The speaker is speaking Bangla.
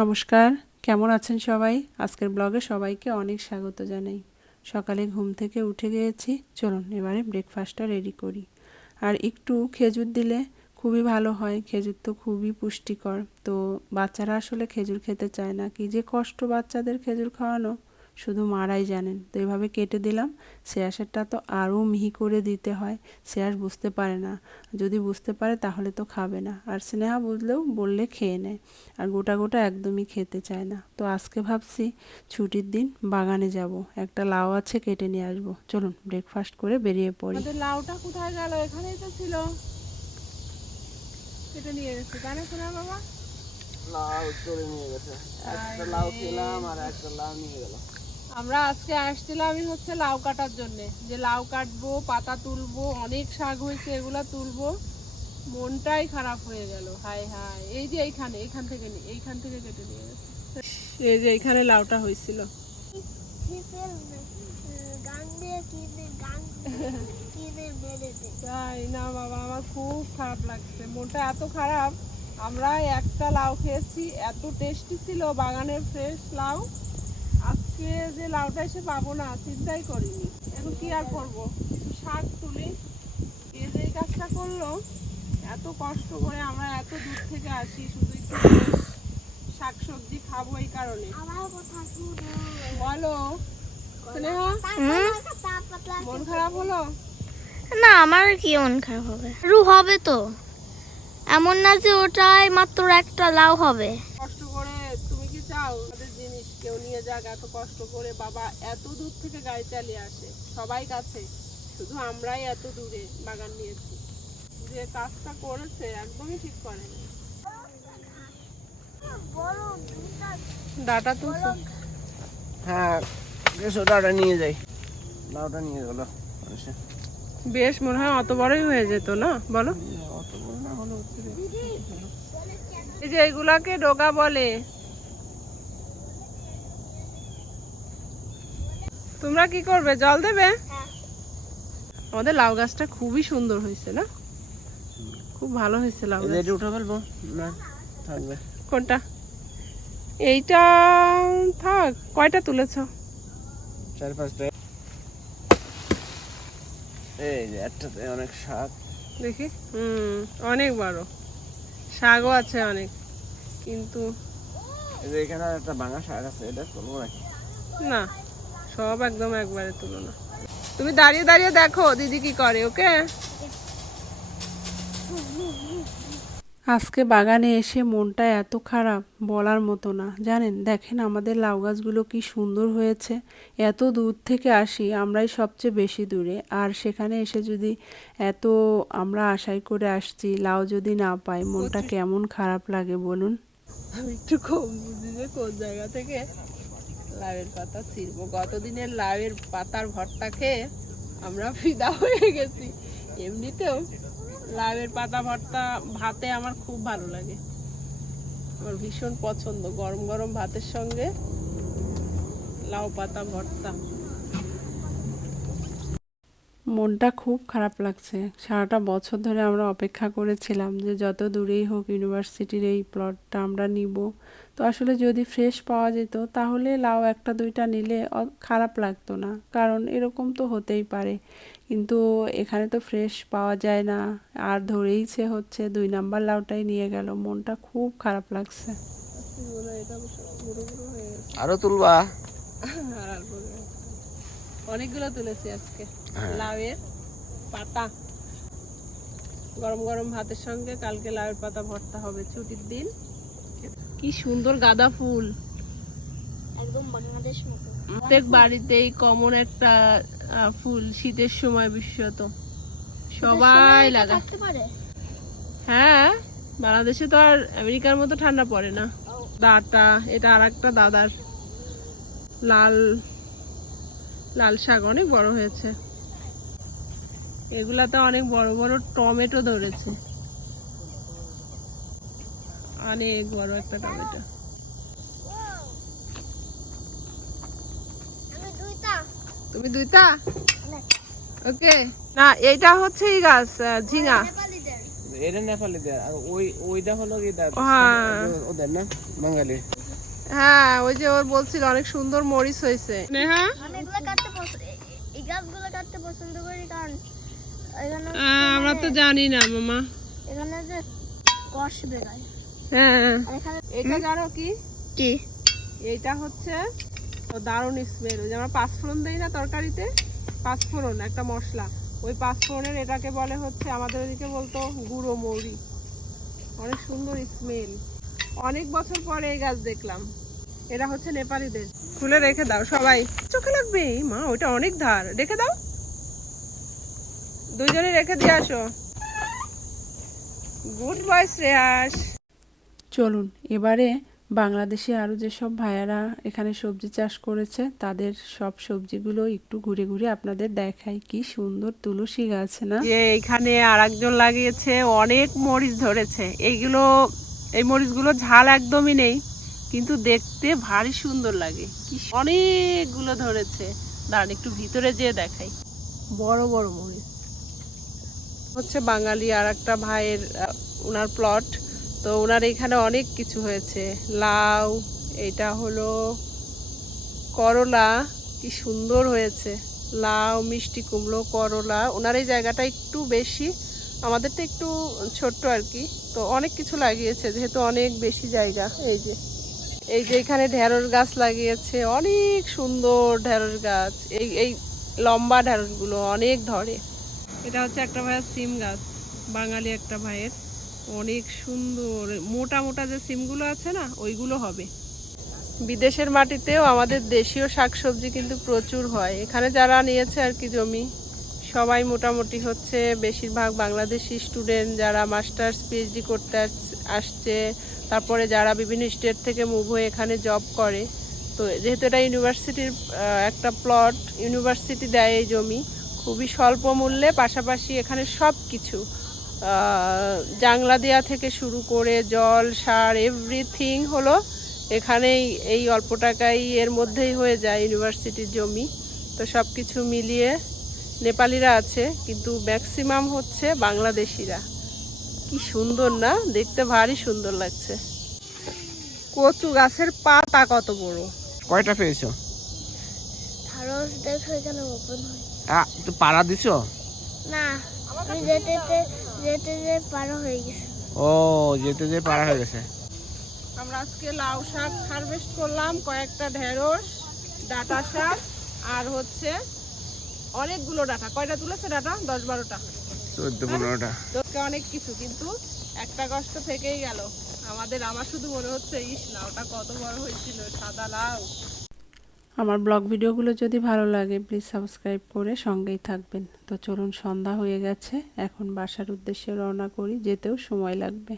নমস্কার, কেমন আছেন সবাই? আজকের ব্লগে সবাইকে অনেক স্বাগত জানাই। সকালে ঘুম থেকে উঠে গিয়েছি চলুন এবারে ব্রেকফাস্টটা রেডি করি। আর একটু খেজুর দিলে খুবই ভালো হয়, খেজুর তো খুবই পুষ্টিকর। তো বাচ্চারা আসলে খেজুর খেতে চায় না। কি যে কষ্ট বাচ্চাদের খেজুর খাওয়ানো। শুধু মারাই জানেন। তো এভাবে কেটে দিলাম। শেয়াসেরটা তো আরও মিহি করে দিতে হয়। শেয়াস বুঝতে পারে না। যদি বুঝতে পারে তাহলে তো খাবে না। আর স্নেহা বুঝলেও বললে খেয়ে নেয়। আর গোটা গোটা একদমই খেতে চায় না। তো আজকে ভাবছি ছুটির দিন বাগানে যাব। একটা লাউ আছে কেটে নিয়ে আসব। চলুন ব্রেকফাস্ট করে বেরিয়ে পড়ি। আমাদের লাউটা কোথায় গেল? এখানেই তো ছিল। কেটে নিয়ে গেছে তাই না শোনা বাবা? লাউ চলে নিয়ে গেছে। একটা লাউ খেলাম আর একটা লাউ নিয়ে গেল। আমরা আজকে আসছিলামই হচ্ছে লাউ কাটার জন্য। যে লাউ কাটবো, পাতা তুলবো, অনেক শাক হয়েছে, এগুলো তুলবো। মনটাই খারাপ হয়ে গেল। হায় হায়। এই যে এইখানে, এইখান থেকে এইখান থেকে কেটে নিয়ে গেছে। এই যে এইখানে লাউটা হয়েছিল। তাই না বাবা, আমার খুব খারাপ লাগছে। মনটা এত খারাপ। আমরা একটা লাউ খেয়েছি। এত টেস্টি ছিল বাগানের ফ্রেশ লাউ। আজকে যে লাউটা এসে পাবো না চিন্তাই করিনি। এখন কি আর করব? কিছু শাক তুলি। এ যে এই কাজটা করল এত কষ্ট করে আমরা এত দূর থেকে আসি শুধু একটু শাক সবজি খাব এই কারণে। আমার কথা শুনো। বলো স্নেহা মন খারাপ হলো? না আমার কি মন খারাপ হবে? রু হবে তো। এমন না যে ওটাই মাত্র একটা লাউ হবে কষ্ট করে তুমি কি চাও আমাদের জিনিস কেউ নিয়ে যাক এত কষ্ট করে বাবা এত দূর থেকে গাড়ি চালিয়ে আসে। সবাই কাছে। শুধু আমরাই এত দূরে বাগান নিয়েছি। যে কাজটা করেছে একদমই ঠিক করেনি। ডাটা তো হ্যাঁ বেশ ওটা নিয়ে যাই। লাউটা নিয়ে গেল বেশ মনে হয় অত বড়ই হয়ে যেত না? বলো। না এই যে এগুলাকে ডোকা বলে। তোমরা কি করবে? জল দেবে? আমাদের লাউ গাছটা খুবই সুন্দর হয়েছে না? খুব ভালো হয়েছে লাউ গাছ। এটা উঠে ফেলব? না থাকবে। কোনটা? এইটা থাক কয়টা তুলেছ? চার পাঁচটা। এই যে একটাতে অনেক শাক। দেখি হুম অনেক বড়। শাকও আছে অনেক কিন্তু এই যে এখানে একটা ভাঙা শাক আছে এটা তুলবো নাকি? না। সব একদম একবারে তুলো না তুমি দাঁড়িয়ে দাঁড়িয়ে দেখো দিদি কি করে ওকে? আজকে বাগানে এসে মনটা এত খারাপ বলার মতো না। জানেন দেখেন আমাদের লাউ গাছগুলো কি সুন্দর হয়েছে। এত দূর থেকে আসি আমরাই সবচেয়ে বেশি দূরে। আর সেখানে এসে যদি এত আমরা আশাই করে আসছি লাউ যদি না পাই মনটা কেমন খারাপ লাগে বলুন। আমি একটু কম বুঝি যে কোন জায়গা থেকে লাউয়ের পাতা ছিঁড়বো। গতদিনের লাউয়ের পাতার ভর্তা খেয়ে আমরা ফিদা হয়ে গেছি। এমনিতেও লাউয়ের পাতা ভর্তা ভাতে আমার খুব ভালো লাগে। আমার ভীষণ পছন্দ। গরম গরম ভাতের সঙ্গে লাউ পাতা ভর্তা। মনটা খুব খারাপ লাগছে। সারাটা বছর ধরে আমরা অপেক্ষা করেছিলাম যে যত দূরেই হোক ইউনিভার্সিটির এই প্লটটা আমরা নিব। তো আসলে যদি ফ্রেশ পাওয়া যেত তাহলে লাউ একটা দুইটা নিলে খারাপ লাগতো না। কারণ এরকম তো হতেই পারে। কিন্তু এখানে তো ফ্রেশ পাওয়া যায় না। আর ধরেইছে হচ্ছে দুই নাম্বার লাউটাই নিয়ে গেল। মনটা খুব খারাপ লাগছে। আরও তুলবা। অনেকগুলো তুলেছি আজকে। হ্যাঁ। লাউয়ের পাতা। গরম গরম ভাতের সঙ্গে কালকে লাউয়ের পাতা ভর্তা হবে ছুটির দিন। কি সুন্দর গাঁদা ফুল। একদম বাংলাদেশ মতো। প্রত্যেক বাড়িতেই কমন একটা আহ, ফুল শীতের সময় বিশেষত। সবাই লাগা পারে। হ্যাঁ বাংলাদেশে তো আর আমেরিকার মতো ঠান্ডা পড়ে না। দাটা এটা আর একটা দাদার লাল লাল শাক অনেক বড় হয়েছে। এগুলাতে অনেক বড় বড় টমেটো ধরেছে। অনেক বড় একটা টমেটো। দুইটা তুমি দুইটা? ওকে। না এইটা হচ্ছে এই গাছ আহ, ঝিঙা। নেপালিদের এটা নেপালিদের আর ওই ওইটা হলো কি হ্যাঁ। ওদের না? বাঙালি হ্যাঁ ওই যে ওর বলছিল অনেক সুন্দর মরিচ হয়েছে। নেহা আমি এগুলো কাটতে পছন্দ এই গাছগুলো কাটতে পছন্দ করি কারণ এখানে আমরা তো জানি না মামা। এখানে যে কষ বেরোয় হ্যাঁ। এটা জানো কি? কি? এইটা হচ্ছে দারুণ স্মেল ওই যে আমরা পাঁচফোড়ন দেই না তরকারিতে? পাঁচফোড়ন একটা মশলা। ওই পাঁচফোড়নের এটাকে বলে হচ্ছে আমাদের ওদিকে বলতো গুঁড়ো মৌরি। অনেক সুন্দর স্মেল অনেক বছর পরে এই গাছ দেখলাম। এটা হচ্ছে নেপালিদের। খুলে রেখে দাও সবাই। চোখে লাগবে এই মা ওইটা অনেক ধার। রেখে দাও। দুইজনে রেখে দিয়ে আসো। গুড বয় শ্রেয়াস চলুন এবারে বাংলাদেশে আরও যেসব ভাইয়ারা এখানে সবজি চাষ করেছে তাদের সব সবজিগুলো একটু ঘুরে ঘুরে আপনাদের দেখাই। কি সুন্দর তুলসী গাছ না? যে এখানে আর একজন লাগিয়েছে অনেক মরিচ ধরেছে। এইগুলো এই মরিচগুলো ঝাল একদমই নেই কিন্তু দেখতে ভারী সুন্দর লাগে। কি অনেকগুলো ধরেছে। দাঁড়ান একটু ভিতরে যেয়ে দেখাই। বড় বড় মরিচ। হচ্ছে বাঙালি আর একটা ভাইয়ের ওনার প্লট তো ওনার এখানে অনেক কিছু হয়েছে। লাউ, এটা হলো করলা, কি সুন্দর হয়েছে। লাউ, মিষ্টি কুমড়ো, করলা ওনার এই জায়গাটা একটু বেশি। আমাদেরটা একটু ছোট্ট আর কি। তো অনেক কিছু লাগিয়েছে, যেহেতু অনেক বেশি জায়গা। এই যে এই যে এখানে ঢেঁড়স গাছ লাগিয়েছে, অনেক সুন্দর ঢেঁড়স গাছ। এই এই লম্বা ঢেঁড়সগুলো অনেক ধরে। এটা হচ্ছে একটা ভাইয়ের সিম গাছ, বাঙালি একটা ভাইয়ের। অনেক সুন্দর। মোটা মোটা যে সিমগুলো আছে না, ওইগুলো হবে। বিদেশের মাটিতেও আমাদের দেশীয় শাকসবজি কিন্তু প্রচুর হয়। এখানে যারা নিয়েছে আর কি জমি, সবাই মোটামুটি হচ্ছে বেশিরভাগ বাংলাদেশি স্টুডেন্ট যারা মাস্টার্স পিএইচডি করতে আস- আসছে। তারপরে যারা বিভিন্ন স্টেট থেকে মুভ হয়ে এখানে জব করে। তো যেহেতু এটা ইউনিভার্সিটির একটা প্লট ইউনিভার্সিটি দেয় এই জমি। খুবই স্বল্প মূল্যে পাশাপাশি এখানে সব কিছু জাংলা দেওয়া থেকে শুরু করে জল সার এভরিথিং হলো এখানেই এই অল্প টাকাই এর মধ্যেই হয়ে যায় ইউনিভার্সিটির জমি। তো সব কিছু মিলিয়ে নেপালিরা আছে কিন্তু ম্যাক্সিমাম হচ্ছে বাংলাদেশিরা। কি সুন্দর না? দেখতে ভারী সুন্দর লাগছে। কচু গাছের পাতা কত বড়? কয়টা পেয়েছ? ঢাড়স দেখে গেল ওপেন হয় তো পাড়া দিছো? না যেতে যেতে- যেতে যে পারো হয়ে গেছে। ও যেতে যে পাড়া হয়ে গেছে। আমরা আজকে লাউ শাক হারভেস্ট করলাম কয়েকটা ঢেঁড়স ডাটা শাক আর হচ্ছে অনেকগুলো ডাটা। কয়টা তুলেছে ডাটা? দশ বারোটা। চোদ্দ পনেরোটা। তোকে অনেক কিছু কিন্তু একটা কষ্ট থেকেই গেল। আমাদের আমার শুধু মনে হচ্ছে ইস লাউটা কত বড় হয়েছিল সাদা লাউ। আমার ব্লগ ভিডিওগুলো যদি ভালো লাগে প্লিজ সাবস্ক্রাইব করে সঙ্গেই থাকবেন। তো চলুন, সন্ধ্যা হয়ে গেছে। এখন বাসার উদ্দেশ্যে রওনা করি, যেতেও সময় লাগবে।